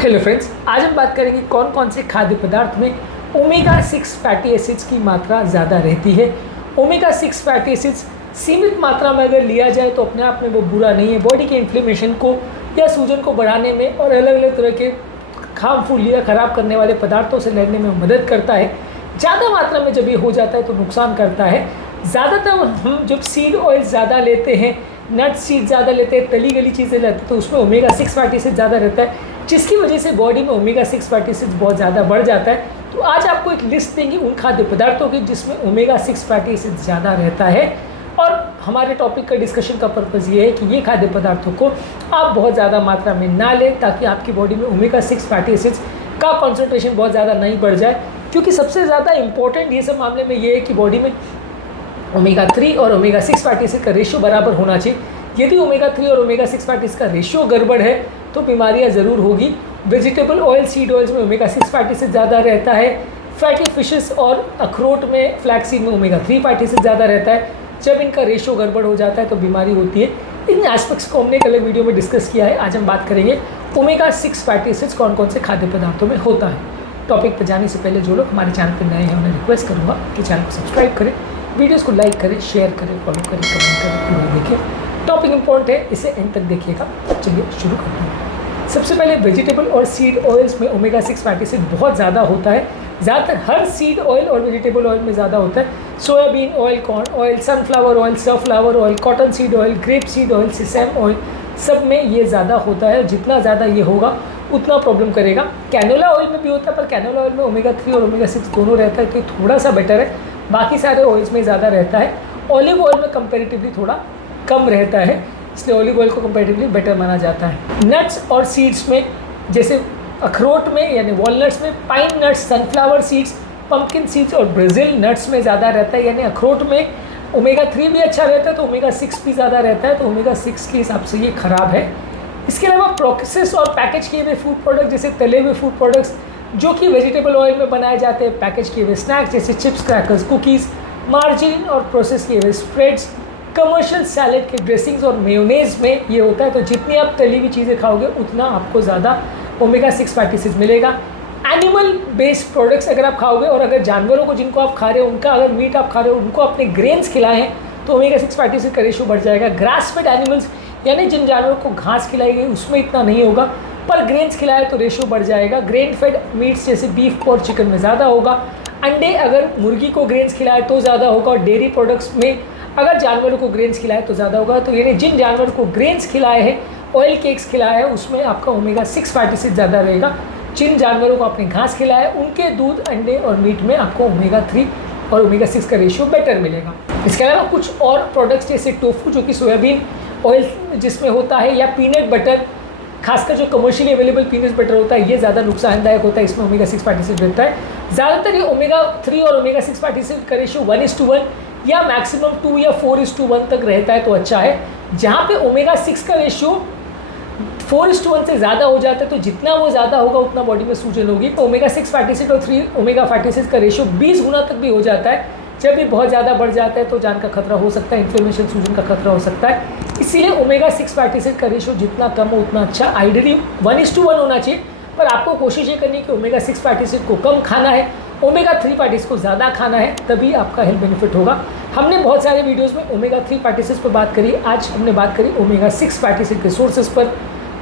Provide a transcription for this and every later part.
Hello friends, आज हम बात करेंगे कौन कौन से खाद्य पदार्थ में ओमेगा 6 फैटी एसिड्स की मात्रा ज़्यादा रहती है। ओमेगा 6 फैटी एसिड्स सीमित मात्रा में अगर लिया जाए तो अपने आप में वो बुरा नहीं है। बॉडी के इन्फ्लेमेशन को या सूजन को बढ़ाने में और अलग अलग तरह के हार्मफुल या ख़राब करने वाले पदार्थों से लड़ने में मदद करता है। ज़्यादा मात्रा में जब ये हो जाता है तो नुकसान करता है। ज़्यादातर हम जब सीड ऑयल ज़्यादा लेते हैं, नट सीड ज़्यादा लेते हैं, तली गली चीज़ें लेते हैं तो उसमें ओमेगा 6 फैटी एसिड ज़्यादा रहता है, जिसकी वजह से बॉडी में ओमेगा 6 फैटी एसिड बहुत ज़्यादा बढ़ जाता है। तो आज आपको एक लिस्ट देंगे उन खाद्य पदार्थों की जिसमें ओमेगा 6 फैटी एसिड ज़्यादा रहता है। और हमारे टॉपिक का डिस्कशन का पर्पज़ ये है कि ये खाद्य पदार्थों को आप बहुत ज़्यादा मात्रा में ना लें, ताकि आपकी बॉडी में ओमेगा 6 फैटी एसिड्स का कॉन्सेंट्रेशन बहुत ज़्यादा नहीं बढ़ जाए। क्योंकि सबसे ज़्यादा इंपॉर्टेंट ये सब मामले में ये है कि बॉडी में ओमेगा 3 और ओमेगा 6 फैटी एसिड का रेशियो बराबर होना चाहिए। यदि ओमेगा 3 और ओमेगा 6 फैटी एसिड का रेशियो गड़बड़ है तो बीमारियां ज़रूर होगी। वेजिटेबल ऑयल, सीड ऑयल्स में ओमेगा 6 फैटी एसिड ज़्यादा रहता है। फैटी फिशेस और अखरोट में, फ्लैक्सीड में ओमेगा 3 फैटी एसिड ज़्यादा रहता है। जब इनका रेशियो गड़बड़ हो जाता है तो बीमारी होती है। इन एस्पेक्ट्स को हमने एक अलग वीडियो में डिस्कस किया है। आज हम बात करेंगे ओमेगा 6 फैटी एसिड्स कौन कौन से खाद्य पदार्थों में होता है। टॉपिक पर जाने से पहले जो लोग हमारे चैनल पर नए हैं उन्हें रिक्वेस्ट करूँगा कि चैनल को सब्सक्राइब करें, वीडियोज़ को लाइक करें, शेयर करें, फॉलो करें, कमेंट करें, पूरा देखें। टॉपिक इंपॉर्टेंट है, इसे एंड तक देखिएगा। चलिए शुरू करते हैं। सबसे पहले वेजिटेबल और सीड ऑयल्स में ओमेगा 6 फैटी एसिड बहुत ज़्यादा होता है। ज़्यादातर हर सीड ऑयल और वेजिटेबल ऑयल में ज़्यादा होता है। Soybean oil, corn oil, sunflower oil, sunflower oil, cotton seed oil, grape seed oil, सेसम oil, सब में ये ज़्यादा होता है। जितना ज़्यादा ये होगा उतना प्रॉब्लम करेगा। कैनोला ऑयल में भी होता है, पर कैनोला ऑयल में ओमेगा 3 और ओमेगा 6 दोनों रहता है तो थोड़ा सा बेटर है। बाकी सारे ऑयल्स में ज़्यादा रहता है। ऑलिव ऑयल में कंपेरेटिवली थोड़ा कम रहता है, इसलिए ऑलिव ऑयल को कंपैरेटिवली बेटर माना जाता है। नट्स और सीड्स में, जैसे अखरोट में यानी वॉलनट्स में pine nuts, sunflower seeds, pumpkin seeds और ब्राज़ील नट्स में ज़्यादा रहता है। यानी अखरोट में ओमेगा 3 भी अच्छा रहता है तो ओमेगा 6 भी ज़्यादा रहता है, तो ओमेगा 6 के हिसाब से ये ख़राब है। इसके अलावा प्रोसेस और पैकेज किए हुए फूड प्रोडक्ट, जैसे तले हुए फूड प्रोडक्ट्स जो कि वेजिटेबल ऑयल में बनाए जाते हैं, पैकेज किए हुए स्नैक्स जैसे चिप्स, क्रैकर्स, कुकीज़, मार्जिन और प्रोसेस किए हुए स्प्रेड्स, कमर्शियल सैलेड के ड्रेसिंग्स और मेयोनेज़ में ये होता है। तो जितनी आप तली हुई चीज़ें खाओगे उतना आपको ज़्यादा ओमेगा 6 फैटी एसिड मिलेगा। एनिमल बेस्ड प्रोडक्ट्स अगर आप खाओगे, और अगर जानवरों को जिनको आप खा रहे हो उनका अगर मीट आप खा रहे हो उनको अपने ग्रेन्स खिलाए हैं तो ओमेगा 6 फैटी एसिड का रेशियो बढ़ जाएगा। ग्रास फेड एनिमल्स यानी जिन जानवरों को घास खिलाई गई उसमें इतना नहीं होगा, पर ग्रेन्स खिलाए तो रेशियो बढ़ जाएगा। ग्रेन फेड मीट्स जैसे बीफ और चिकन में ज़्यादा होगा। अंडे अगर मुर्गी को ग्रेन्स खिलाए तो ज़्यादा होगा, और डेयरी प्रोडक्ट्स में अगर जानवरों को ग्रेन्स खिलाए तो ज़्यादा होगा। तो यानी जिन जानवरों को ग्रेन्स खिलाए हैं, ऑयल केक्स खिलाए हैं, उसमें आपका ओमेगा 6 फैटी एसिड ज़्यादा रहेगा। जिन जानवरों को आपने घास खिलाया है उनके दूध, अंडे और मीट में आपको ओमेगा 3 और ओमेगा 6 का रेशियो बेटर मिलेगा। इसके अलावा कुछ और प्रोडक्ट्स जैसे टोफू जो कि सोयाबीन ऑयल जिसमें होता है, या पीनट बटर, खासकर जो कमर्शियली अवेलेबल पीनट बटर होता है ये ज़्यादा नुकसानदायक होता है, इसमें ओमेगा 6 फैटी एसिड रहता है। ज़्यादातर ये ओमेगा 3 और ओमेगा 6 फैटी एसिड का रेशियो 1:1 या मैक्सिमम 2 या 4:1 तक रहता है तो अच्छा है। जहाँ पे ओमेगा 6 का रेशियो 4:1 से ज़्यादा हो जाता है तो जितना वो ज़्यादा होगा उतना बॉडी में सूजन होगी। तो ओमेगा 6 फैटी एसिड और 3 ओमेगा फैटी एसिड का रेशियो 20 गुना तक भी हो जाता है। जब भी बहुत ज़्यादा बढ़ जाता है तो जान का खतरा हो सकता है, इन्फ्लेमेशन, सूजन का खतरा हो सकता है। इसीलिए ओमेगा 6 फैटी एसिड का रेशियो जितना कम हो उतना अच्छा। आइडियली 1:1 होना चाहिए, पर आपको कोशिश ये करनी है कि ओमेगा 6 फैटी एसिड को कम खाना है, ओमेगा 3 फैटी एसिड को ज़्यादा खाना है, तभी आपका हेल्थ बेनिफिट होगा। हमने बहुत सारे वीडियोज़ में ओमेगा 3 फैटी एसिड पर बात करी, आज हमने बात करी ओमेगा 6 फैटी एसिड के सोर्सेज पर।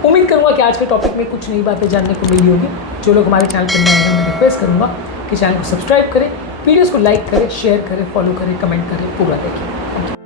उम्मीद करूँगा कि आज के टॉपिक में कुछ नई बातें जानने को मिली होगी। जो लोग हमारे चैनल पर नए हैं मैं रिक्वेस्ट करूँगा कि चैनल को सब्सक्राइब करें, वीडियोज़ को लाइक करें, शेयर करें, फॉलो करें, कमेंट करें, पूरा देखें।